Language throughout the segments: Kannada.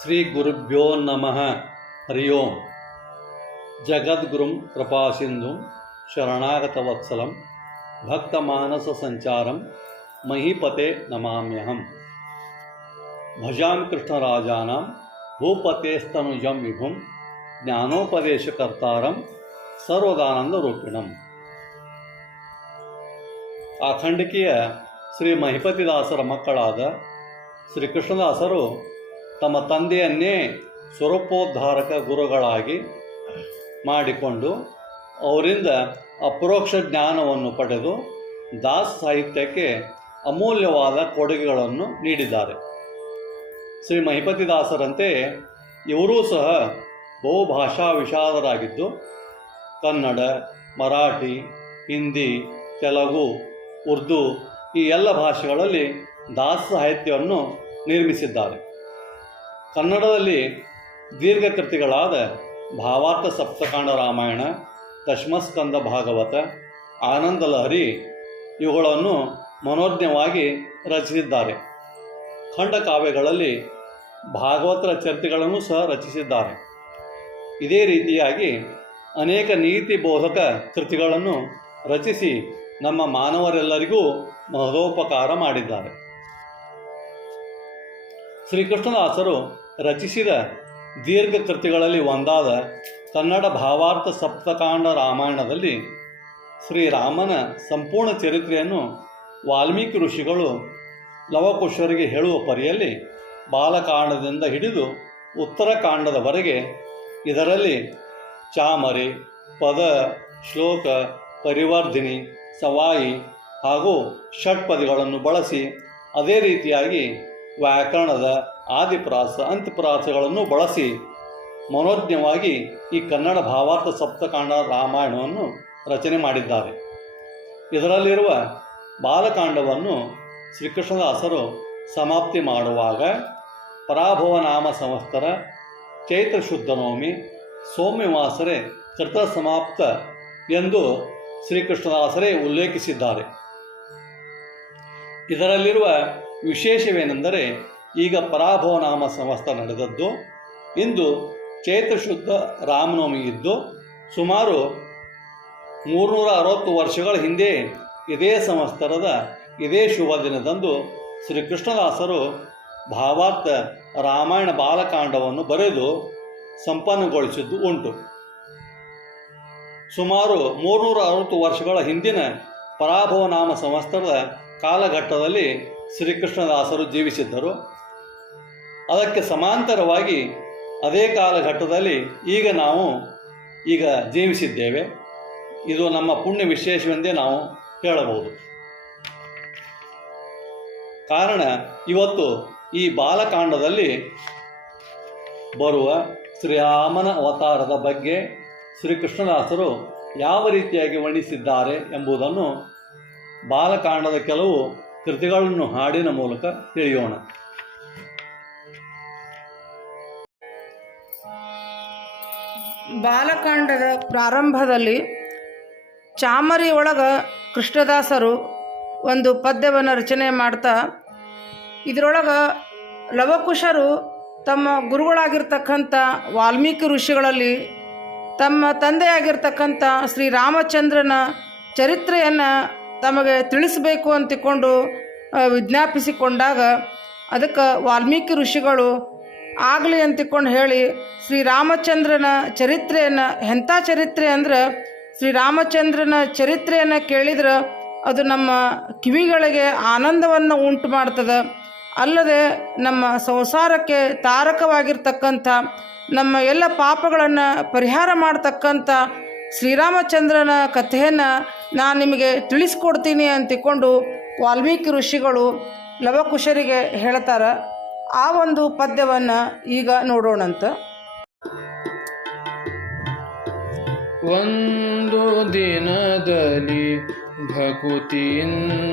ಶ್ರೀ ಗುರುಭ್ಯೋ ನಮಃ. ಹರಿ ಓಂ. ಜಗದ್ಗುರುಂ ಕೃಪಾಸಿಂಧುಂ ಶರಣಾಗತವತ್ಸಲಂ ಭಕ್ತಮಾನಸ ಸಂಚಾರಂ ಮಹೀಪತೆ ನಮಾಮ್ಯಹಂ. ಭಜಾಂ ಕೃಷ್ಣರಾಜಾನಾಂ ಭೂಪತೇಸ್ತನುಜಂ ವಿಭುಂ ಜ್ಞಾನೋಪದೇಶಕರ್ತಾರಂ ಸರ್ವದಾನಂದರೂಪಿಣಂ. ಆ ಖಂಡಿಕೆಯ ಶ್ರೀ ಮಹಿಪತಿದಾಸರ ಮಕ್ಕಳಾದ ಶ್ರೀ ಕೃಷ್ಣದಾಸರು ತಮ್ಮ ತಂದೆಯನ್ನೇ ಸ್ವರೂಪೋದ್ಧಾರಕ ಗುರುಗಳಾಗಿ ಮಾಡಿಕೊಂಡು ಅವರಿಂದ ಅಪರೋಕ್ಷ ಜ್ಞಾನವನ್ನು ಪಡೆದು ದಾಸ ಸಾಹಿತ್ಯಕ್ಕೆ ಅಮೂಲ್ಯವಾದ ಕೊಡುಗೆಗಳನ್ನು ನೀಡಿದ್ದಾರೆ. ಶ್ರೀ ಮಹಿಪತಿದಾಸರಂತೆ ಇವರೂ ಸಹ ಬಹುಭಾಷಾ ವಿಶಾರದರಾಗಿದ್ದು ಕನ್ನಡ, ಮರಾಠಿ, ಹಿಂದಿ, ತೆಲುಗು, ಉರ್ದು ಈ ಎಲ್ಲ ಭಾಷೆಗಳಲ್ಲಿ ದಾಸ ಸಾಹಿತ್ಯವನ್ನು ನಿರ್ಮಿಸಿದ್ದಾರೆ. ಕನ್ನಡದಲ್ಲಿ ದೀರ್ಘಕೃತಿಗಳಾದ ಭಾವಾರ್ಥ ಸಪ್ತಕಾಂಡ ರಾಮಾಯಣ, ದಶಮಸ್ಕಂದ ಭಾಗವತ, ಆನಂದ ಲಹರಿ ಇವುಗಳನ್ನು ಮನೋಜ್ಞವಾಗಿ ರಚಿಸಿದ್ದಾರೆ. ಖಂಡಕಾವ್ಯಗಳಲ್ಲಿ ಭಾಗವತರ ಚರಿತ್ರೆಗಳನ್ನು ಸಹ ರಚಿಸಿದ್ದಾರೆ. ಇದೇ ರೀತಿಯಾಗಿ ಅನೇಕ ನೀತಿ ಬೋಧಕ ಕೃತಿಗಳನ್ನು ರಚಿಸಿ ನಮ್ಮ ಮಾನವರೆಲ್ಲರಿಗೂ ಮಹದೋಪಕಾರ ಮಾಡಿದ್ದಾರೆ. ಶ್ರೀಕೃಷ್ಣದಾಸರು ರಚಿಸಿದ ದೀರ್ಘ ಕೃತಿಗಳಲ್ಲಿ ಒಂದಾದ ಕನ್ನಡ ಭಾವಾರ್ಥ ಸಪ್ತಕಾಂಡ ರಾಮಾಯಣದಲ್ಲಿ ಶ್ರೀರಾಮನ ಸಂಪೂರ್ಣ ಚರಿತ್ರೆಯನ್ನು ವಾಲ್ಮೀಕಿ ಋಷಿಗಳು ಲವಕುಶರಿಗೆ ಹೇಳುವ ಪರಿಯಲ್ಲಿ ಬಾಲಕಾಂಡದಿಂದ ಹಿಡಿದು ಉತ್ತರಕಾಂಡದವರೆಗೆ ಇದರಲ್ಲಿ ಚಾಮರಿ, ಪದ, ಶ್ಲೋಕ, ಪರಿವರ್ಧಿನಿ, ಸವಾಯಿ ಹಾಗೂ ಷಟ್ಪದಿಗಳನ್ನು ಬಳಸಿ ಅದೇ ರೀತಿಯಾಗಿ ವ್ಯಾಕರಣದ ಆದಿಪ್ರಾಸ ಅಂತ್ಯಪ್ರಾಸಗಳನ್ನು ಬಳಸಿ ಮನೋಜ್ಞವಾಗಿ ಈ ಕನ್ನಡ ಭಾವಾರ್ಥ ಸಪ್ತಕಾಂಡ ರಾಮಾಯಣವನ್ನು ರಚನೆ ಮಾಡಿದ್ದಾರೆ. ಇದರಲ್ಲಿರುವ ಬಾಲಕಾಂಡವನ್ನು ಶ್ರೀಕೃಷ್ಣದಾಸರು ಸಮಾಪ್ತಿ ಮಾಡುವಾಗ ಪರಾಭವನಾಮ ಸಂವತ್ಸರ ಚೈತ್ರ ಶುದ್ಧ ನವಮಿ ಸೌಮ್ಯವಾಸರೆ ಕೃತ ಸಮಾಪ್ತ ಎಂದು ಶ್ರೀಕೃಷ್ಣದಾಸರೇ ಉಲ್ಲೇಖಿಸಿದ್ದಾರೆ. ಇದರಲ್ಲಿರುವ ವಿಶೇಷವೇನೆಂದರೆ ಈಗ ಪರಾಭವನಾಮ ಸಂವತ್ಸರ ನಡೆದದ್ದು, ಇಂದು ಚೈತ್ರ ಶುದ್ಧ ರಾಮನವಮಿ ಇದ್ದು ಸುಮಾರು 360 ವರ್ಷಗಳ ಹಿಂದೆ ಇದೇ ಸಂವತ್ಸರದ ಇದೇ ಶುಭ ದಿನದಂದು ಶ್ರೀಕೃಷ್ಣದಾಸರು ಭಾವಾರ್ಥ ರಾಮಾಯಣ ಬಾಲಕಾಂಡವನ್ನು ಬರೆದು ಸಂಪನ್ನಗೊಳಿಸಿದ್ದು ಉಂಟು. ಸುಮಾರು 360 ವರ್ಷಗಳ ಹಿಂದಿನ ಪರಾಭವನಾಮ ಸಂವತ್ಸರದ ಕಾಲಘಟ್ಟದಲ್ಲಿ ಶ್ರೀಕೃಷ್ಣದಾಸರು ಜೀವಿಸಿದ್ದರು. ಅದಕ್ಕೆ ಸಮಾಂತರವಾಗಿ ಅದೇ ಕಾಲಘಟ್ಟದಲ್ಲಿ ನಾವು ಜೀವಿಸಿದ್ದೇವೆ. ಇದು ನಮ್ಮ ಪುಣ್ಯ ವಿಶೇಷವೆಂದೇ ನಾವು ಹೇಳಬಹುದು. ಕಾರಣ ಇವತ್ತು ಈ ಬಾಲಕಾಂಡದಲ್ಲಿ ಬರುವ ಶ್ರೀರಾಮನ ಅವತಾರದ ಬಗ್ಗೆ ಶ್ರೀಕೃಷ್ಣದಾಸರು ಯಾವ ರೀತಿಯಾಗಿ ವರ್ಣಿಸಿದ್ದಾರೆ ಎಂಬುದನ್ನು ಬಾಲಕಾಂಡದ ಕೆಲವು ಕೃತಿಗಳನ್ನು ಹಾಡಿನ ಮೂಲಕ ತಿಳಿಯೋಣ. ಬಾಲಕಾಂಡದ ಪ್ರಾರಂಭದಲ್ಲಿ ಚಾಮರಿ ಒಳಗೆ ಕೃಷ್ಣದಾಸರು ಒಂದು ಪದ್ಯವನ್ನು ರಚನೆ ಮಾಡ್ತಾ, ಇದರೊಳಗೆ ಲವಕುಶರು ತಮ್ಮ ಗುರುಗಳಾಗಿರ್ತಕ್ಕಂಥ ವಾಲ್ಮೀಕಿ ಋಷಿಗಳಲ್ಲಿ ತಮ್ಮ ತಂದೆಯಾಗಿರ್ತಕ್ಕಂಥ ಶ್ರೀರಾಮಚಂದ್ರನ ಚರಿತ್ರೆಯನ್ನು ತಮಗೆ ತಿಳಿಸಬೇಕು ಅಂತಿಕೊಂಡು ವಿಜ್ಞಾಪಿಸಿಕೊಂಡಾಗ ಅದಕ್ಕೆ ವಾಲ್ಮೀಕಿ ಋಷಿಗಳು ಆಗಲಿ ಅಂತಿಕೊಂಡು ಹೇಳಿ ಶ್ರೀರಾಮಚಂದ್ರನ ಚರಿತ್ರೆಯನ್ನು, ಎಂಥ ಚರಿತ್ರೆ ಅಂದ್ರೆ ಶ್ರೀರಾಮಚಂದ್ರನ ಚರಿತ್ರೆಯನ್ನು ಕೇಳಿದ್ರೆ ಅದು ನಮ್ಮ ಕಿವಿಗಳಿಗೆ ಆನಂದವನ್ನು ಉಂಟು ಮಾಡ್ತದೆ. ಅಲ್ಲದೆ ನಮ್ಮ ಸಂಸಾರಕ್ಕೆ ತಾರಕವಾಗಿರ್ತಕ್ಕಂಥ ನಮ್ಮ ಎಲ್ಲ ಪಾಪಗಳನ್ನು ಪರಿಹಾರ ಮಾಡ್ತಕ್ಕಂಥ ಶ್ರೀರಾಮಚಂದ್ರನ ಕಥೆಯನ್ನು ನಾನು ನಿಮಗೆ ತಿಳಿಸ್ಕೊಡ್ತೀನಿ ಅಂತಿಕೊಂಡು ವಾಲ್ಮೀಕಿ ಋಷಿಗಳು ಲವಕುಶರಿಗೆ ಹೇಳ್ತಾರೆ. ಆ ಒಂದು ಪದ್ಯವನ್ನು ಈಗ ನೋಡೋಣಂತ. ಒಂದು ದಿನದಲ್ಲಿ ಭಕುತಿಯಿಂದಲಿ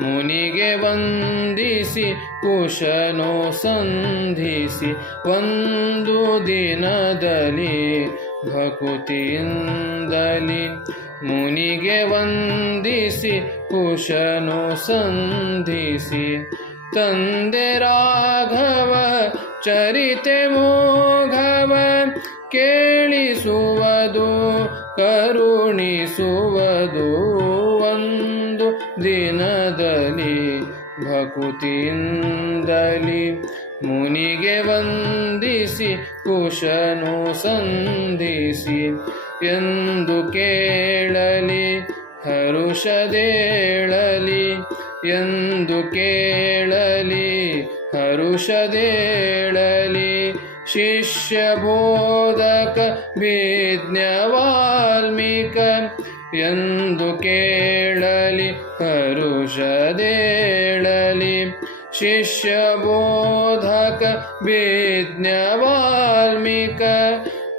ಮುನಿಗೆ ವಂದಿಸಿ ಕುಶನೋ ಸಂಧಿಸಿ, ಒಂದು ದಿನದಲ್ಲಿ ಭಕುತಿಯಿಂದಲಿ ಮುನಿಗೆ ವಂದಿಸಿ ಕುಶನೋ ಸಂಧಿಸಿ, ತಂದೆ ರಾಘವ ಚರಿತೆ ಮೋಘವ ಕೇಳಿಸುವುದು ಕರುಣಿಸುವುದು ಒಂದು ದಿನದಲ್ಲಿ ಭಕುತಿಯಿಂದಲಿ ಮುನಿಗೆ ವಂದಿಸಿ ಕುಶನು ಸಂಧಿಸಿ ಎಂದು ಕೇಳಲಿ ಹರುಷದೇಳಲಿ ಎಂದು ಕೇಳಲಿ ಹರುಷದೇಳಲಿ ಶಿಷ್ಯ ಬೋಧಕ ವಿಜ್ಞ ವಾಲ್ಮೀಕ ಎಂದು ಕೇಳಲಿ ಹರುಷದೇಳಲಿ ಶಿಷ್ಯ ಬೋಧಕ ವಿಜ್ಞ ವಾಲ್ಮೀಕ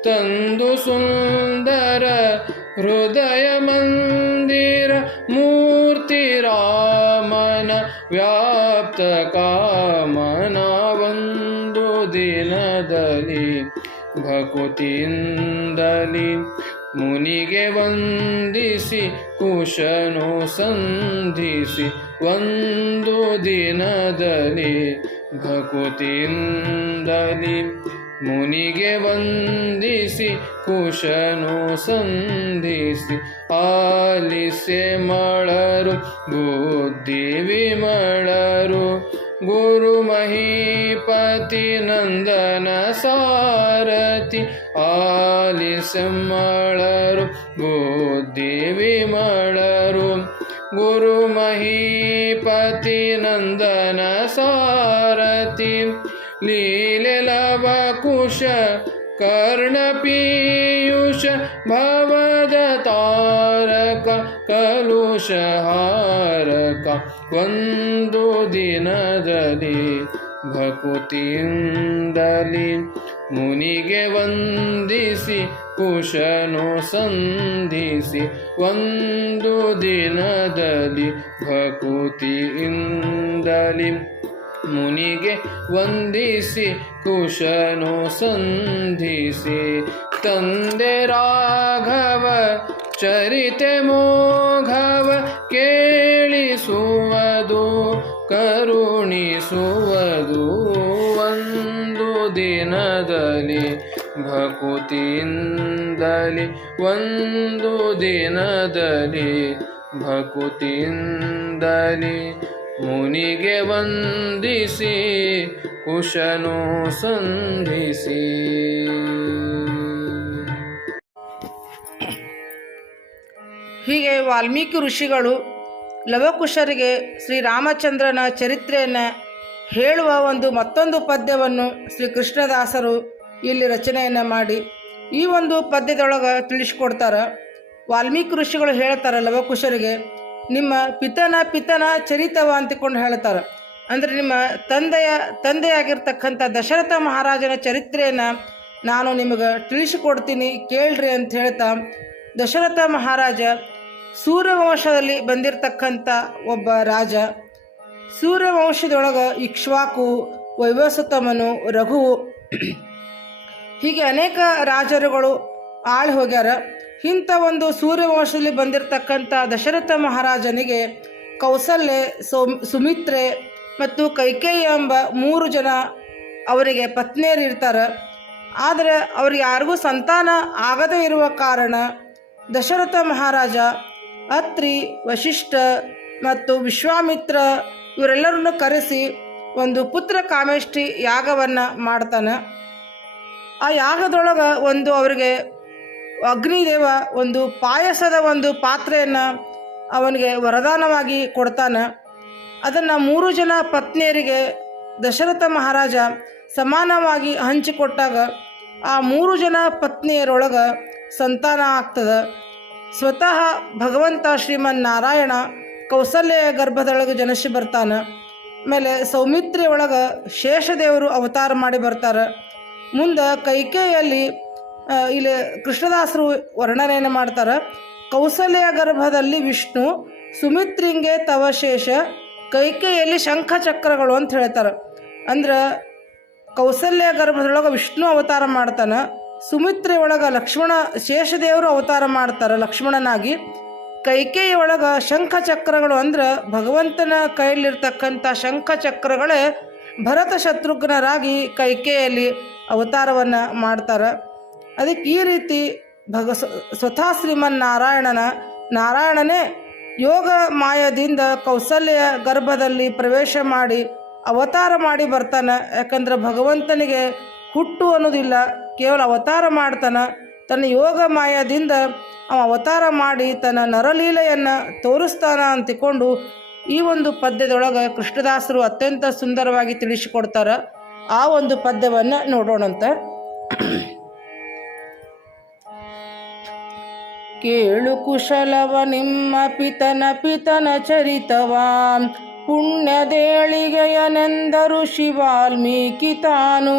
ತಂದು ಸುಂದರ ಹೃದಯ ಮಂದಿರ ಮೂರ್ತಿ ರಾಮನ ವ್ಯಾಪ್ತ ಕಾಮನ ಒಂದು ದಿನದಲ್ಲಿ ಭಕುತಿಯಿಂದಲಿ ಮುನಿಗೆ ವಂದಿಸಿ ಕುಶನು ಸಂಧಿಸಿ ಒಂದು ದಿನದಲ್ಲಿ ಭಕುತಿಯಿಂದಲಿ ಮುನಿಗೆ ವಂದಿಸಿ ಕುಶನು ಸಂಧಿಸಿ ಆಲಿಸೆ ಮಳರು ಬುದ್ಧಿ ವಿಮಳರು ಗುರು ಮಹೀಪತಿ ನಂದನ ಸಾರಥಿ ಆಲಿಸೆ ಮಳರು ಬುದ್ಧಿ ವಿಮಳರು ಗುರು ಮಹೀಪತಿ ನಂದನ ಸಾರಥಿ ಲೀಲೆ ಲವ ಕುಶ ಕರ್ಣ ಪೀಯೂಷ ಭವದ ತಾರಕ ಕಲುಷ ಹಾರಕ ಒಂದು ದಿನದಲ್ಲಿ ಭಕುತಿಯಿಂದಲಿ ಮುನಿಗೆ ವಂದಿಸಿ ಕುಶನು ಸಂಧಿಸಿ ಒಂದು ದಿನದಲ್ಲಿ ಭಕುತಿಯಿಂದಲಿ ಮುನಿಗೆ ವಂದಿಸಿ ಕುಶನು ಸಂಧಿಸಿ ತಂದೆ ರಾಘವ ಚರಿತೆ ಮೋಘವ ಕೇಳಿಸುವುದು ಕರುಣಿಸುವುದು ಒಂದು ದಿನದಲ್ಲಿ ಭಕುತಿಯಿಂದಲಿ ಒಂದು ದಿನದಲ್ಲಿ ಭಕುತಿಯಿಂದಲಿ ಮುನಿಗೆ ವಂದಿಸಿ ಕುಶನು ಸಂಧಿಸಿ. ಹೀಗೆ ವಾಲ್ಮೀಕಿ ಋಷಿಗಳು ಲವಕುಶರಿಗೆ ಶ್ರೀರಾಮಚಂದ್ರನ ಚರಿತ್ರೆಯನ್ನು ಹೇಳುವ ಮತ್ತೊಂದು ಪದ್ಯವನ್ನು ಶ್ರೀ ಕೃಷ್ಣದಾಸರು ಇಲ್ಲಿ ರಚನೆಯನ್ನು ಮಾಡಿ ಈ ಒಂದು ಪದ್ಯದೊಳಗೆ ತಿಳಿಸ್ಕೊಡ್ತಾರೆ. ವಾಲ್ಮೀಕಿ ಋಷಿಗಳು ಹೇಳ್ತಾರೆ ಲವಕುಶರಿಗೆ, ನಿಮ್ಮ ಪಿತನ ಚರಿತವ ಅಂತಿಕೊಂಡು ಹೇಳ್ತಾರೆ. ಅಂದರೆ ನಿಮ್ಮ ತಂದೆಯಾಗಿರ್ತಕ್ಕಂಥ ದಶರಥ ಮಹಾರಾಜನ ಚರಿತ್ರೆಯನ್ನು ನಾನು ನಿಮಗೆ ತಿಳಿಸಿಕೊಡ್ತೀನಿ ಕೇಳ್ರಿ ಅಂತ ಹೇಳ್ತಾ, ದಶರಥ ಮಹಾರಾಜ ಸೂರ್ಯವಂಶದಲ್ಲಿ ಬಂದಿರತಕ್ಕಂಥ ಒಬ್ಬ ರಾಜ. ಸೂರ್ಯವಂಶದೊಳಗೆ ಇಕ್ಷ್ವಾಕು, ವೈವಸ್ವತಮನು, ರಘು ಹೀಗೆ ಅನೇಕ ರಾಜರುಗಳು ಆಳಿ ಹೋಗ್ಯಾರ. ಇಂಥ ಒಂದು ಸೂರ್ಯವಂಶದಲ್ಲಿ ಬಂದಿರತಕ್ಕಂಥ ದಶರಥ ಮಹಾರಾಜನಿಗೆ ಕೌಸಲ್ಯೆ, ಸುಮಿತ್ರೆ ಮತ್ತು ಕೈಕೇಯಿ ಎಂಬ 3 ಜನ ಅವರಿಗೆ ಪತ್ನಿಯರು ಇರ್ತಾರೆ. ಆದರೆ ಅವ್ರಿಗೆ ಯಾರಿಗೂ ಸಂತಾನ ಆಗದೇ ಇರುವ ಕಾರಣ ದಶರಥ ಮಹಾರಾಜ ಅತ್ರಿ, ವಶಿಷ್ಠ ಮತ್ತು ವಿಶ್ವಾಮಿತ್ರ ಇವರೆಲ್ಲರನ್ನು ಕರೆಸಿ ಒಂದು ಪುತ್ರ ಕಾಮೇಷ್ಟಿ ಯಾಗವನ್ನು ಮಾಡ್ತಾನೆ. ಆ ಯಾಗದೊಳಗೆ ಅವರಿಗೆ ಅಗ್ನಿದೇವ ಪಾಯಸದ ಪಾತ್ರೆಯನ್ನು ಅವನಿಗೆ ವರದಾನವಾಗಿ ಕೊಡ್ತಾನೆ. ಅದನ್ನು 3 ಜನ ಪತ್ನಿಯರಿಗೆ ದಶರಥ ಮಹಾರಾಜ ಸಮಾನವಾಗಿ ಹಂಚಿಕೊಟ್ಟಾಗ ಆ 3 ಜನ ಪತ್ನಿಯರೊಳಗೆ ಸಂತಾನ ಆಗ್ತದೆ. ಸ್ವತಃ ಭಗವಂತ ಶ್ರೀಮನ್ನಾರಾಯಣ ಕೌಸಲ್ಯ ಗರ್ಭದೊಳಗೆ ಜನಿಸಿ ಬರ್ತಾನೆ. ಆಮೇಲೆ ಸೌಮಿತ್ರಿ ಒಳಗೆ ಶೇಷದೇವರು ಅವತಾರ ಮಾಡಿ ಬರ್ತಾರೆ. ಮುಂದೆ ಕೈಕೇಯಲ್ಲಿ ಇಲ್ಲಿ ಕೃಷ್ಣದಾಸರು ವರ್ಣನೆಯನ್ನು ಮಾಡ್ತಾರೆ. ಕೌಸಲ್ಯ ಗರ್ಭದಲ್ಲಿ ವಿಷ್ಣು, ಸುಮಿತ್ರಿಂಗೆ ತವಶೇಷ, ಕೈಕೇಯಲ್ಲಿ ಶಂಖಚಕ್ರಗಳು ಅಂತ ಹೇಳ್ತಾರೆ. ಅಂದ್ರೆ ಕೌಸಲ್ಯ ಗರ್ಭದೊಳಗೆ ವಿಷ್ಣು ಅವತಾರ ಮಾಡ್ತಾನೆ, ಸುಮಿತ್ರೆ ಒಳಗೆ ಶೇಷದೇವರು ಅವತಾರ ಮಾಡ್ತಾರೆ ಲಕ್ಷ್ಮಣನಾಗಿ. ಕೈಕೇಯಿ ಒಳಗೆ ಶಂಖಚಕ್ರಗಳು ಅಂದ್ರೆ ಭಗವಂತನ ಕೈಯಲ್ಲಿರ್ತಕ್ಕಂಥ ಶಂಖಚಕ್ರಗಳೇ ಭರತ ಶತ್ರುಘ್ನರಾಗಿ ಕೈಕೇಯಲ್ಲಿ ಅವತಾರವನ್ನು ಮಾಡ್ತಾರೆ. ಅದಕ್ಕೆ ಈ ರೀತಿ ಸ್ವತಃ ನಾರಾಯಣನೇ ಯೋಗ ಮಾಯದಿಂದ ಕೌಸಲ್ಯ ಗರ್ಭದಲ್ಲಿ ಪ್ರವೇಶ ಮಾಡಿ ಅವತಾರ ಮಾಡಿ ಬರ್ತಾನೆ. ಯಾಕಂದ್ರೆ ಭಗವಂತನಿಗೆ ಹುಟ್ಟು ಅನ್ನೋದಿಲ್ಲ, ಕೇವಲ ಅವತಾರ ಮಾಡ್ತಾನೆ. ತನ್ನ ಯೋಗ ಮಾಯದಿಂದ ಅವ ಅವತಾರ ಮಾಡಿ ತನ್ನ ನರಲೀಲೆಯನ್ನು ತೋರಿಸ್ತಾನ ಅಂತಿಕೊಂಡು ಈ ಒಂದು ಪದ್ಯದೊಳಗೆ ಕೃಷ್ಣದಾಸರು ಅತ್ಯಂತ ಸುಂದರವಾಗಿ ತಿಳಿಸಿಕೊಡ್ತಾರೆ. ಆ ಒಂದು ಪದ್ಯವನ್ನು ನೋಡೋಣಂತ. ಕೇಳು ಕುಶಲವ ನಿಮ್ಮ ಪಿತನ ಚರಿತವಾಂ ಪುಣ್ಯದೇಳಿಗೆಯನೆಂದರು ಶಿವಾಲ್ಮೀಕಿ ತಾನು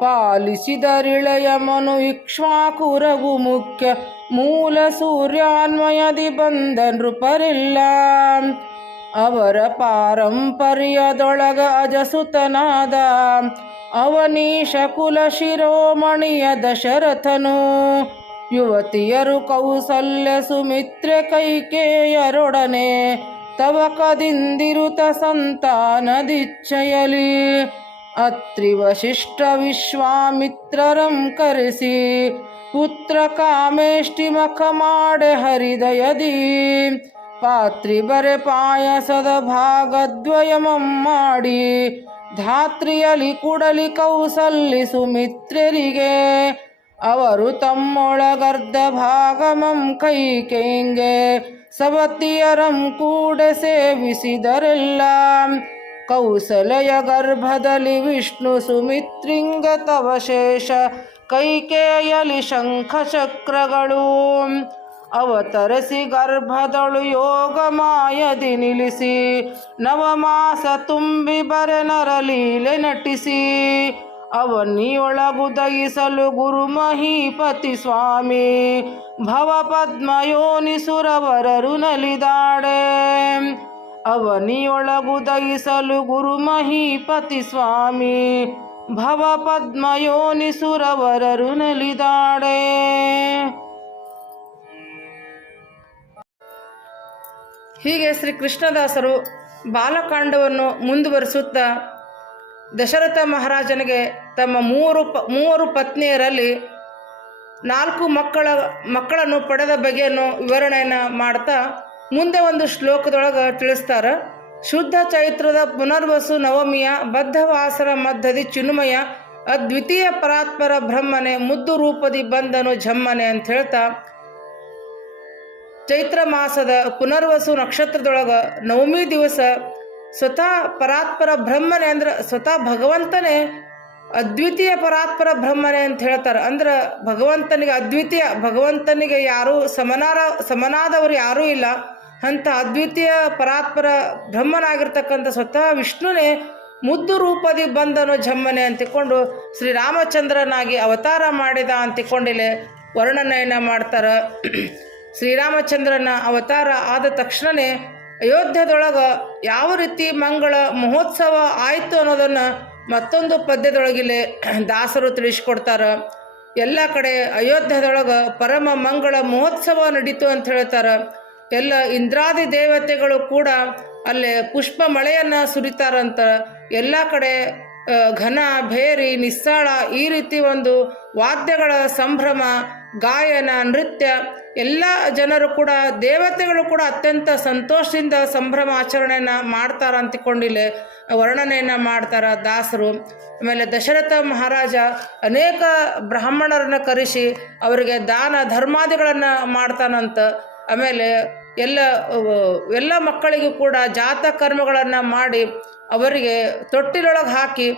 ಪಾಲಿಸಿದರಿಳೆಯ ಮನು ಇಕ್ಷ್ವಾಕು ರಘು ಮುಖ್ಯ ಮೂಲ ಸೂರ್ಯಾನ್ವಯದಿ ಬಂದ ನೃಪರಿಲ್ಲ ಅವರ ಪಾರಂಪರ್ಯದೊಳಗ ಅಜಸುತನಾದ ಅವನೀಶ ಕುಲ ಶಿರೋಮಣಿಯ ದಶರಥನು ಯುವತಿಯರು ಕೌಸಲ್ಯ ಸುಮಿತ್ರೆ ಕೈಕೇಯರೊಡನೆ ತವಕದಿಂದಿರುತ ಸಂತಾನದಿಚ್ಛಯಲಿ ಅತ್ರಿ ವಶಿಷ್ಠ ವಿಶ್ವಾಮಿತ್ರರಂ ಕರೆಸಿ ಪುತ್ರ ಕಾಮೇಷ್ಟಿ ಮಖ ಮಾಡೆ ಹರಿದಯದಿ ಪಾತ್ರಿ ಬರೆ ಪಾಯಸದ ಭಾಗದ್ವಯಮಂ ಮಾಡಿ ಧಾತ್ರಿಯಲಿ ಕುಡಲಿ ಕೌಸಲ್ಯ ಸುಮಿತ್ರೆರಿಗೆ ಅವರು ತಮ್ಮೊಳಗರ್ಧ ಭಾಗಮಂ ಕೈಕೇಂಗೆ ಸವತಿಯರಂ ಕೂಡ ಸೇವಿಸಿದರೆಲ್ಲ ಕೌಸಲಯ ಗರ್ಭದಲ್ಲಿ ವಿಷ್ಣು ಸುಮಿತ್ರಿಂಗತವಶೇಷ ಕೈಕೇಯಲಿ ಶಂಖ ಚಕ್ರಗಳು ಅವತರಿಸಿ ಗರ್ಭದಳು ಯೋಗ ಮಾಯದಿ ನಿಲ್ಲಿಸಿ ನವಮಾಸ ತುಂಬಿ ಬರೆ ನರಲೀಲೆ ನಟಿಸಿ ಅವನಿಯೊಳಗುದಗಿಸಲು ಗುರು ಮಹೀಪತಿ ಸ್ವಾಮಿ ಭವ ಪದ್ಮಯೋನಿಸುರವರರು ನಲಿದಾಡೆ ಅವನಿಯೊಳಗುದಗಿಸಲು ಗುರು ಮಹೀಪತಿ ಸ್ವಾಮಿ ಭವ ಪದ್ಮಯೋನಿಸುರವರರು ನಲಿದಾಡೆ. ಹೀಗೆ ಶ್ರೀ ಕೃಷ್ಣದಾಸರು ಬಾಲಕಾಂಡವನ್ನು ಮುಂದುವರಿಸುತ್ತಾ ದಶರಥ ಮಹಾರಾಜನಿಗೆ ತಮ್ಮ ಮೂವರು ಪತ್ನಿಯರಲ್ಲಿ 4 ಮಕ್ಕಳನ್ನು ಪಡೆದ ಬಗೆಯನ್ನು ವಿವರಣೆಯನ್ನು ಮಾಡ್ತಾ ಮುಂದೆ ಒಂದು ಶ್ಲೋಕದೊಳಗೆ ತಿಳಿಸ್ತಾರೆ. ಶುದ್ಧ ಚೈತ್ರದ ಪುನರ್ವಸು ನವಮಿಯ ಬದ್ಧವಾಸರ ಮಧ್ಯದಿ ಚಿನ್ಮಯ ಅದ್ವಿತೀಯ ಪರಾತ್ಪರ ಬ್ರಹ್ಮನೆ ಮುದ್ದು ರೂಪದಿ ಬಂದನು ಜಮ್ಮನೆ ಅಂತ ಹೇಳ್ತಾ ಚೈತ್ರ ಮಾಸದ ಪುನರ್ವಸು ನಕ್ಷತ್ರದೊಳಗೆ ನವಮಿ ದಿವಸ ಸ್ವತಃ ಪರಾತ್ಪರ ಬ್ರಹ್ಮನೆ ಅಂದ್ರೆ ಸ್ವತಃ ಭಗವಂತನೇ ಅದ್ವಿತೀಯ ಪರಾತ್ಪರ ಬ್ರಹ್ಮನೆ ಅಂತ ಹೇಳ್ತಾರೆ. ಅಂದ್ರೆ ಭಗವಂತನಿಗೆ ಅದ್ವಿತೀಯ, ಭಗವಂತನಿಗೆ ಯಾರೂ ಸಮನಾದವರು ಯಾರೂ ಇಲ್ಲ. ಅಂಥ ಅದ್ವಿತೀಯ ಪರಾತ್ಪರ ಬ್ರಹ್ಮನಾಗಿರ್ತಕ್ಕಂಥ ಸ್ವತಃ ವಿಷ್ಣುನೇ ಮುದ್ದು ರೂಪದಿ ಬಂದನು ಜಮ್ಮನೆ ಅಂತಿಕೊಂಡು ಶ್ರೀರಾಮಚಂದ್ರನಾಗಿ ಅವತಾರ ಮಾಡಿದ ಅಂತಿಕೊಂಡಿಲೆ ವರ್ಣನೆಯನ್ನು ಮಾಡ್ತಾರೆ. ಶ್ರೀರಾಮಚಂದ್ರನ ಅವತಾರ ಆದ ತಕ್ಷಣವೇ ಅಯೋಧ್ಯದೊಳಗೆ ಯಾವ ರೀತಿ ಮಂಗಳ ಮಹೋತ್ಸವ ಆಯಿತು ಅನ್ನೋದನ್ನು ಮತ್ತೊಂದು ಪದ್ಯದೊಳಗಿಲೆ ದಾಸರು ತಿಳಿಸ್ಕೊಡ್ತಾರೆ. ಎಲ್ಲ ಕಡೆ ಅಯೋಧ್ಯದೊಳಗೆ ಪರಮ ಮಂಗಳ ಮಹೋತ್ಸವ ನಡೀತು ಅಂತ ಹೇಳ್ತಾರೆ. ಎಲ್ಲ ಇಂದ್ರಾದಿ ದೇವತೆಗಳು ಕೂಡ ಅಲ್ಲೇ ಪುಷ್ಪ ಮಳೆಯನ್ನು ಸುರಿತಾರಂತ. ಎಲ್ಲ ಕಡೆ ಘನ ಭೇರಿ ನಿಸ್ಸಾಳ ಈ ರೀತಿ ಒಂದು ವಾದ್ಯಗಳ ಸಂಭ್ರಮ, ಗಾಯನ, ನೃತ್ಯ, ಎಲ್ಲ ಜನರು ಕೂಡ ದೇವತೆಗಳು ಕೂಡ ಅತ್ಯಂತ ಸಂತೋಷದಿಂದ ಸಂಭ್ರಮ ಆಚರಣೆಯನ್ನು ಮಾಡ್ತಾರ ಅಂತಿಕೊಂಡಿಲ್ಲ ವರ್ಣನೆಯನ್ನು ಮಾಡ್ತಾರೆ ದಾಸರು. ಆಮೇಲೆ ದಶರಥ ಮಹಾರಾಜ ಅನೇಕ ಬ್ರಾಹ್ಮಣರನ್ನು ಕರೆಸಿ ಅವರಿಗೆ ದಾನ ಧರ್ಮಾದಿಗಳನ್ನು ಮಾಡ್ತಾನಂತ. ಆಮೇಲೆ ಎಲ್ಲ ಮಕ್ಕಳಿಗೂ ಕೂಡ ಜಾತ ಕರ್ಮಗಳನ್ನು ಮಾಡಿ ಅವರಿಗೆ ತೊಟ್ಟಿಲೊಳಗೆ ಹಾಕಿ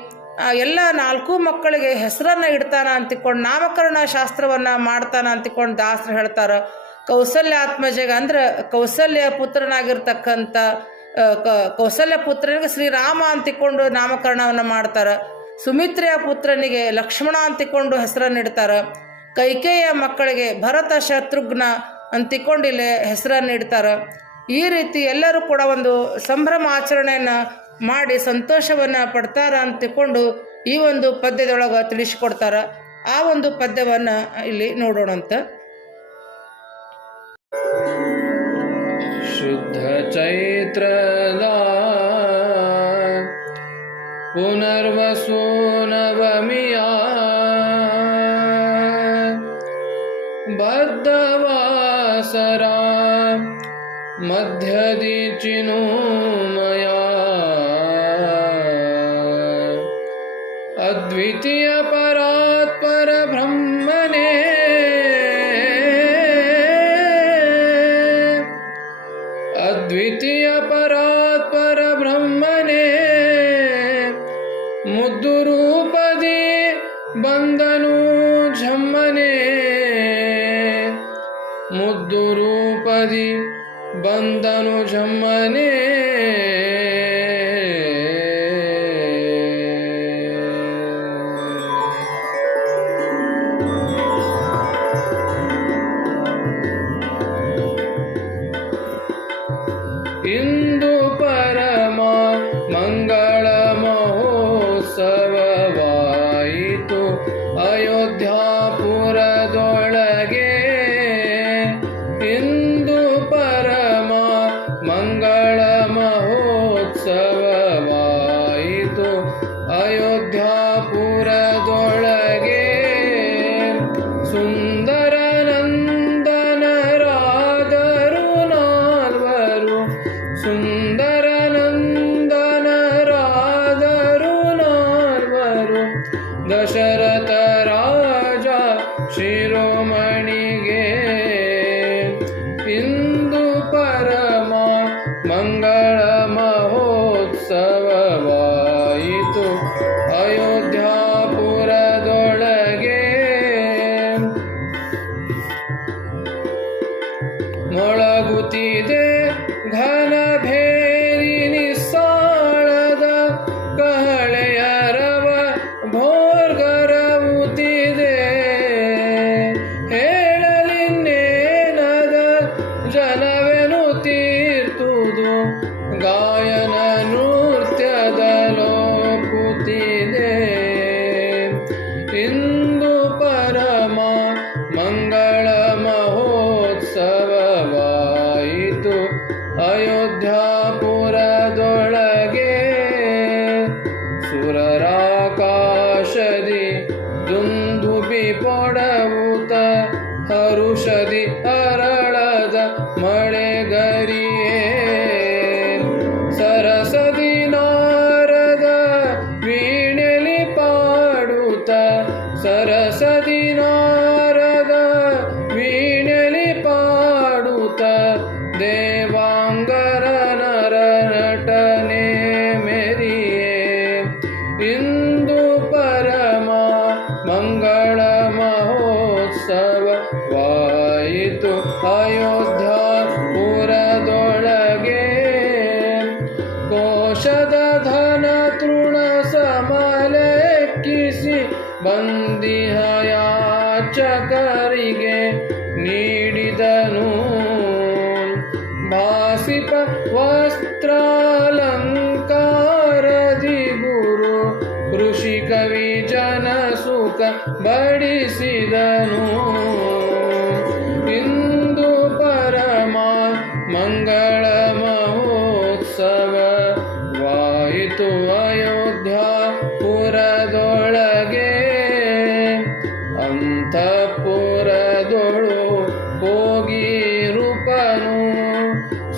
ಎಲ್ಲ 4 ಮಕ್ಕಳಿಗೆ ಹೆಸರನ್ನು ಇಡ್ತಾನ ಅಂತಿಕೊಂಡು ನಾಮಕರಣ ಶಾಸ್ತ್ರವನ್ನು ಮಾಡ್ತಾನ ಅಂತಿಕೊಂಡು ದಾಸರು ಹೇಳ್ತಾರೆ. ಕೌಸಲ್ಯಾತ್ಮಜಗೆ ಅಂದ್ರೆ ಕೌಸಲ್ಯ ಪುತ್ರನಾಗಿರ್ತಕ್ಕಂಥ ಕೌಸಲ್ಯ ಪುತ್ರನಿಗೆ ಶ್ರೀರಾಮ ಅಂತಿಕೊಂಡು ನಾಮಕರಣವನ್ನು ಮಾಡ್ತಾರೆ. ಸುಮಿತ್ರೆಯ ಪುತ್ರನಿಗೆ ಲಕ್ಷ್ಮಣ ಅಂತಿಕೊಂಡು ಹೆಸರನ್ನು ಇಡ್ತಾರೆ. ಕೈಕೇಯ ಮಕ್ಕಳಿಗೆ ಭರತ ಶತ್ರುಘ್ನ ಅಂತಿಕೊಂಡಿಲ್ಲೇ ಹೆಸರನ್ನು ಇಡ್ತಾರೆ. ಈ ರೀತಿ ಎಲ್ಲರೂ ಕೂಡ ಒಂದು ಸಂಭ್ರಮ ಆಚರಣೆಯನ್ನು ಮಾಡಿ ಸಂತೋಷವನ್ನು ಪಡ್ತಾರ ಅಂತಿಕೊಂಡು ಈ ಒಂದು ಪದ್ಯದೊಳಗೆ ತಿಳಿಸಿಕೊಡ್ತಾರೆ. ಆ ಒಂದು ಪದ್ಯವನ್ನು ಇಲ್ಲಿ ನೋಡೋಣಂತ. ಶುದ್ಧ ಚೈತ್ರದ ಪುನರ್ವಸು ನವಮಿಯ ಬದ್ಧವಾಸರ ಮಧ್ಯದಿ ಚಿನ್ಮಯ ಅದ್ವಿತೀಯ ಪರಾತ್ಪರ ಬ್ರಹ್ಮನೇ ಅದ್ವಿತೀಯ ಪರಾತ್ಪರ ಬ್ರಹ್ಮನೇ ಮುದ್ದು ರೂಪದಿ ಬಂದನು ಝಮ್ಮನೆ ಮುದ್ದು ರೂಪದಿ ಬಂದನು ಝಮ್ಮನೆ ಇಂದು ಪರಮ ಮಂಗಳ ಮಹೋತ್ಸವವಾಯಿತು ಅಯೋಧ್ಯಾಪುರದೊಳಗೆ ಇಂದು ಪರಮ ಮಂಗಳ ಮಹೋತ್ಸವವಾಯಿತು ಅಯೋಧ್ಯಾಪುರದೊಳಗೆ ಸುಂದರ ನಂದನರಾದರು ನಾಲ್ವರು ಸುಂದರ ನಂದನರಾದರು ನಾಲ್ವರು ದಶರಥ ರಾಜ ಶಿರೋಮಣಿಗೆ ಇಂದು ಪರಮ ಮಂಗಳ ಮಹೋತ್ಸವವಾಯಿತು ಅಯೋಧ್ಯಾಪುರದೊಳಗೆ ಮೊಳಗುತ್ತಿದೆ ಘನ ಭೇರಿ ನಿಸ್ಸಾಳದ ಕಹಳೆಯರವ ಭೋರ್ಗರವುತ್ತಿದೆ ಹೇಳಲಿನ್ನೇನದ ಜನವೆನು ತೀರ್ತುದು ಗಾಯನ ನೃತ್ಯದ ಲೋಕುತ್ತಿದೆ ಇಂದು ಪರಮ ಮಂಗಳ ಮಹೋತ್ಸವವಾಯಿತು ಅಯೋಧ್ಯಾಪುರದೊಳಗೆ ಸುರರಾಕಾಶದಿ ದುಂದುಬಿ ಪೊಡವುತ ಹರುಷದಿ ಅರಳದ ಮಳೆಗರಿಯೇ ಸರಸದಿ ನಾರದ ವೀಣೆಲಿ ಪಾಡುತ್ತ ಸರಸದಿ ನಾರದ ವೀಣೆಲಿ ಪಾಡುತ್ತ ದೇವಾಂಗರ ನರ ನಟನೆ ಮೆರಿಯೇ ಇಂದು ಪರಮ ಮಂಗಳ ಮಹೋತ್ಸವವಾಯಿತು ಅಯೋಧ್ಯಾಪುರದೊಳಗೆ ಕೋಶದ ಧನ ತೃಣ ಸಮಲೆಕ್ಕಿಸಿ ಬಂದಿಹ ಯಾಚಕರಿಗೆ ನೀಡಿದನು ಭಾಸಿಪ ವಸ್ತ್ರಾಲಂಕಾರದಿ ಗುರು ಋಷಿ ಕವಿ ಜನ ಸುಖ ಬಡಿಸಿದನು ಇಂದು ಪರಮ ಮಂಗಳ ಮಹೋತ್ಸವವಾಯಿತು ಅಯೋಧ್ಯಾಪುರದೊಳಗೆ ಅಂತಃಪುರದೊಳು ಹೋಗಿ ರೂಪನು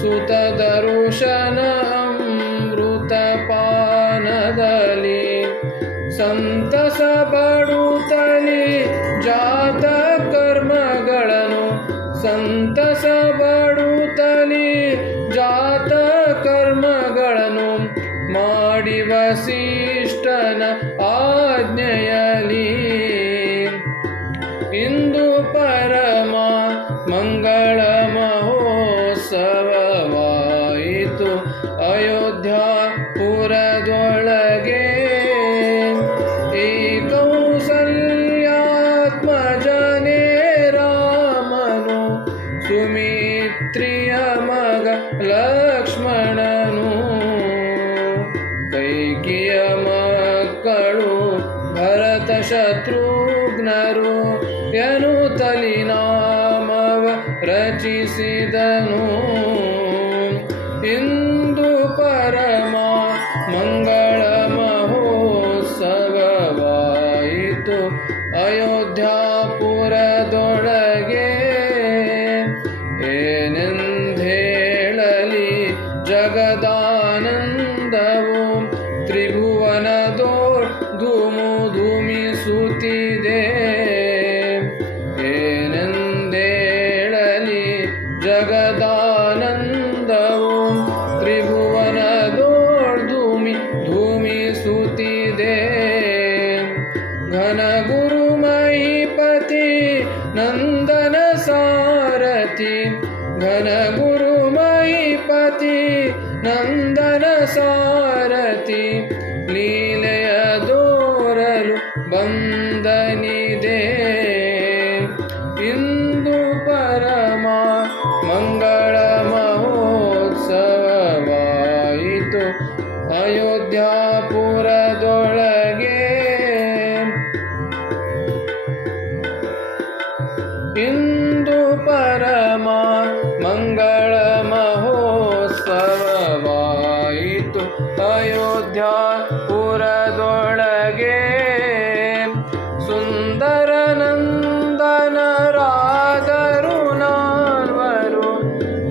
ಸುತ ದರುಶನ ಅಮೃತ ಪಾನದಲ್ಲಿ ಸಂತಸ ಪಡುತ್ತಲಿ ಜಾತ ಕರ್ಮಗಳನ್ನು ಸಂತಸ ಪಡುತ್ತಲಿ ಜಾತ ಕರ್ಮಗಳನ್ನು ಮಾಡಿ ವಸಿಷ್ಠನ ಆಜ್ಞೆಯಲಿ ಇಂದು ಪರಮ ಮಂಗಳ ಮಹೋತ್ಸವವಾಯಿತು ಅಯೋಧ್ಯಾಪುರದೊಳಗೆ ಈ ಕೌಸಲ್ಯಾತ್ಮಜನೇ ರಾಮನು ಸುಮಿತ್ರಿಯ ಮಗ ಲಕ್ಷ್ಮಣನು ಕೈಕಿಯ ಮಕ್ಕಳು ಭರತ ಶತ್ರುಘ್ನರು ಎನ್ನುತ್ತಲಿ ನಾಮವ ರಚಿಸಿದನು ಇಂದು ಪರಮ ಮಂಗಳ ಮಹೋ ನಂದನ ಸಾರಥಿ ಲೀಲೆಯ ದೋರಲು ಬಂದನಿದೆ. ಇಂದು ಪರಮ ಮಂಗಳ ಮಹೋತ್ಸವವಾಯಿತು ಅಯೋಧ್ಯಾಪುರದೊಳಗೆ. ಇಂದು ಪರಮ ಮಂಗಳ ಮಹೋತ್ಸವವಾಯಿತು ಅಯೋಧ್ಯಾಪುರದೊಳಗೆ. ಸುಂದರ ನಂದನರಾದರು ನಾಲ್ವರು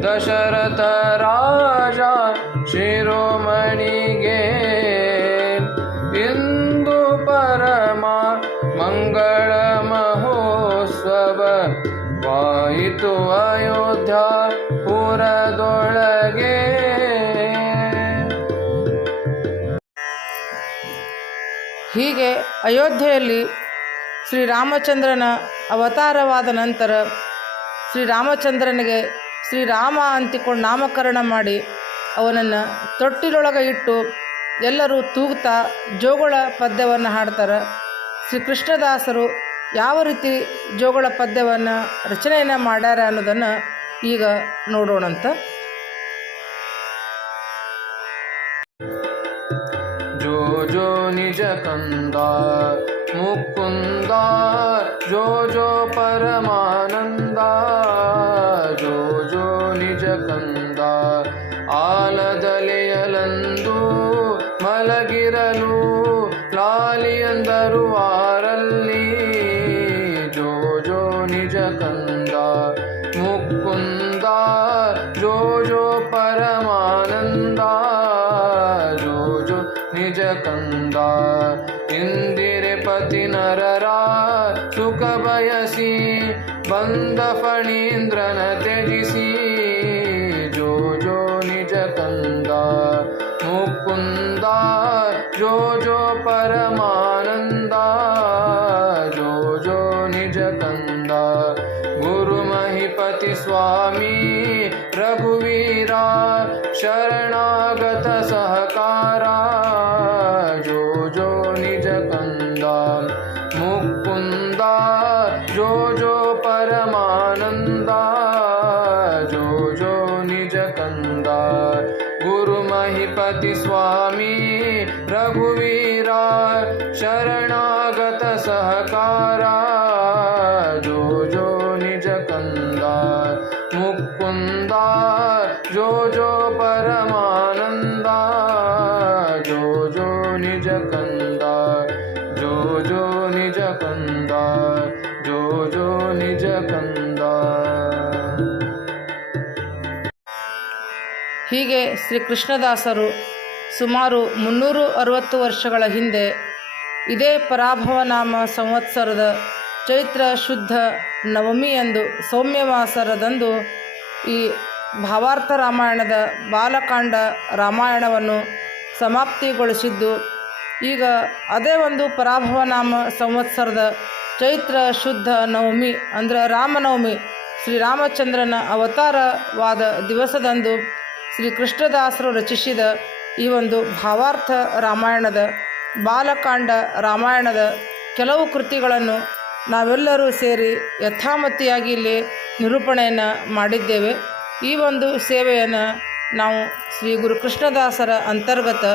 ದಶರಥ ರಾಜ ಶಿರೋಮಣಿಗೆ. ಇಂದು ಪರಮ ಮಂಗಳ ಮಹೋತ್ಸವವಾಯಿತು ಅಯೋಧ್ಯಾಪುರದೊಳಗೆ. ಹೀಗೆ ಅಯೋಧ್ಯೆಯಲ್ಲಿ ಶ್ರೀರಾಮಚಂದ್ರನ ಅವತಾರವಾದ ನಂತರ ಶ್ರೀರಾಮಚಂದ್ರನಿಗೆ ಶ್ರೀರಾಮ ಅಂತಿಕೊಂಡು ನಾಮಕರಣ ಮಾಡಿ ಅವನನ್ನು ತೊಟ್ಟಿಲೊಳಗೆ ಇಟ್ಟು ಎಲ್ಲರೂ ತೂಗ್ತಾ ಜೋಗಳ ಪದ್ಯವನ್ನು ಹಾಡ್ತಾರೆ. ಶ್ರೀ ಕೃಷ್ಣದಾಸರು ಯಾವ ರೀತಿ ಜೋಗಳ ಪದ್ಯವನ್ನು ರಚನೆಯನ್ನು ಮಾಡ್ಯಾರ ಅನ್ನೋದನ್ನು ಈಗ ನೋಡೋಣಂತ. ಜೋ ಜೋ ನಿಜ ಕಂದ ಮುಕುಂದ ಜೋ ಜೋ ಪರಮಾನಂದ. ಜೋ ಜೋ ನಿಜ ಕಂದ ಆಲದಲೆಯಲಂದು ಮಲಗಿರಲು ಲಾಲಿಯಂದರು ಆರಲ್ಲಿ. ಜೋ ಜೋ ನಿಜ ಕಂದ ಮುಕುಂದ ಜೋ ಜೋ ಪರಮಾನಂದ. ಜೋ ಜೋ ನಿಜ ಕಂದ ಇಂದಿರೆ ಪತಿ ನರರ ಸುಖ ಬಯಸಿ ಬಂದ ಫಣೀಂದ್ರನ ತ್ಯಜಿಸಿ. ಜೋ ಜೋ ನಿಜ ಕಂದ ಮುಕುಂದ ಜೋ ಜೋ ಪರಮಾನಂದ. ಜೋ ಜೋ ನಿಜ ಕಂದ ಗುರು ಮಹಿಪತಿ ಸ್ವಾಮಿ ರಘುವೀರ ಶರಣಾಗತ ಸಹಕಾರ. ಜೋ ಜೋ ನಿಜ ಕಂದ ಮುಕುಂದ ಜೋ ಜೋ ಪರಮಾನಂದ. ಜೋ ಜೋ ನಿಜ ಕಂದ ಗುರು ಮಹಿಪತಿ ಸ್ವಾಮಿ ರಘುವೀರ ಶರಣಾಗತ ಸಹಕಾರ. ಜೋ ಜೋ ನಿಜ ಕಂದ ಮುಕುಂದ ಜೋ ಜೋ ಪರಮಾನಂದ. ಜೋ ಜೋ ನಿಜ ಕಂದ ಜೋ ಜೋ ನಿಜ ಕಂದ ಜೋ ಜೋ ನಿಜ ಕಂದ. ಹೀಗೆ ಶ್ರೀ ಕೃಷ್ಣದಾಸರು ಸುಮಾರು 360 ವರ್ಷಗಳ ಹಿಂದೆ ಇದೇ ಪರಾಭವನಾಮ ಸಂವತ್ಸರದ ಚೈತ್ರ ಶುದ್ಧ ನವಮಿಯಂದು ಸೌಮ್ಯವಾಸರದಂದು ಈ ಭಾವಾರ್ಥ ರಾಮಾಯಣದ ಬಾಲಕಾಂಡ ರಾಮಾಯಣವನ್ನು ಸಮಾಪ್ತಿಗೊಳಿಸಿದ್ದು. ಈಗ ಅದೇ ಒಂದು ಪರಾಭವನಾಮ ಸಂವತ್ಸರದ ಚೈತ್ರ ಶುದ್ಧ ನವಮಿ ಅಂದರೆ ರಾಮನವಮಿ ಶ್ರೀರಾಮಚಂದ್ರನ ಅವತಾರವಾದ ದಿವಸದಂದು ಶ್ರೀ ಕೃಷ್ಣದಾಸರು ರಚಿಸಿದ ಈ ಒಂದು ಭಾವಾರ್ಥ ರಾಮಾಯಣದ ಬಾಲಕಾಂಡ ರಾಮಾಯಣದ ಕೆಲವು ಕೃತಿಗಳನ್ನು ನಾವೆಲ್ಲರೂ ಸೇರಿ ಯಥಾಮತಿಯಾಗಿ ಇಲ್ಲಿ ನಿರೂಪಣೆಯನ್ನು ಮಾಡಿದ್ದೇವೆ. ಈ ಒಂದು ಸೇವೆಯನ್ನು ನಾವು ಶ್ರೀ ಗುರು ಕೃಷ್ಣದಾಸರ ಅಂತರ್ಗತ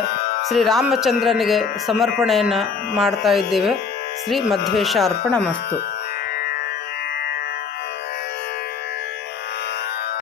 ಶ್ರೀರಾಮಚಂದ್ರನಿಗೆ ಸಮರ್ಪಣೆಯನ್ನು ಮಾಡ್ತಾ ಇದ್ದೇವೆ. ಶ್ರೀ ಮಧ್ವೇಶ ಅರ್ಪಣಮಸ್ತು.